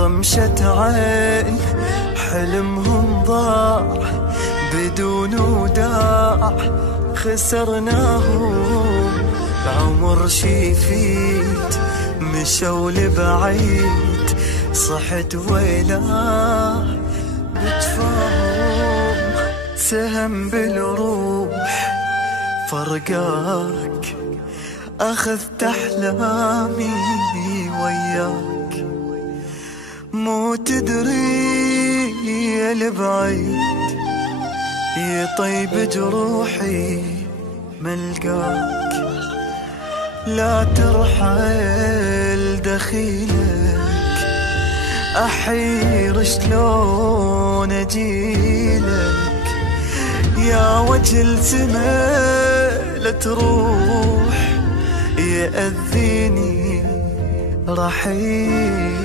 رمشة عين حلمهم ضاع بدون وداع، خسرناهم العمر شيفيت مشوا لبعيد، صحت ويلاه بتفاهم سهم بالروح فرقاك، أخذت أحلامي وياك، مو تدري يا البعيد يطيب جروحي ملقاك، لا ترحل دخيلك أحير شلون أجيلك، يا وجه السما لا تروح يأذيني رحيل.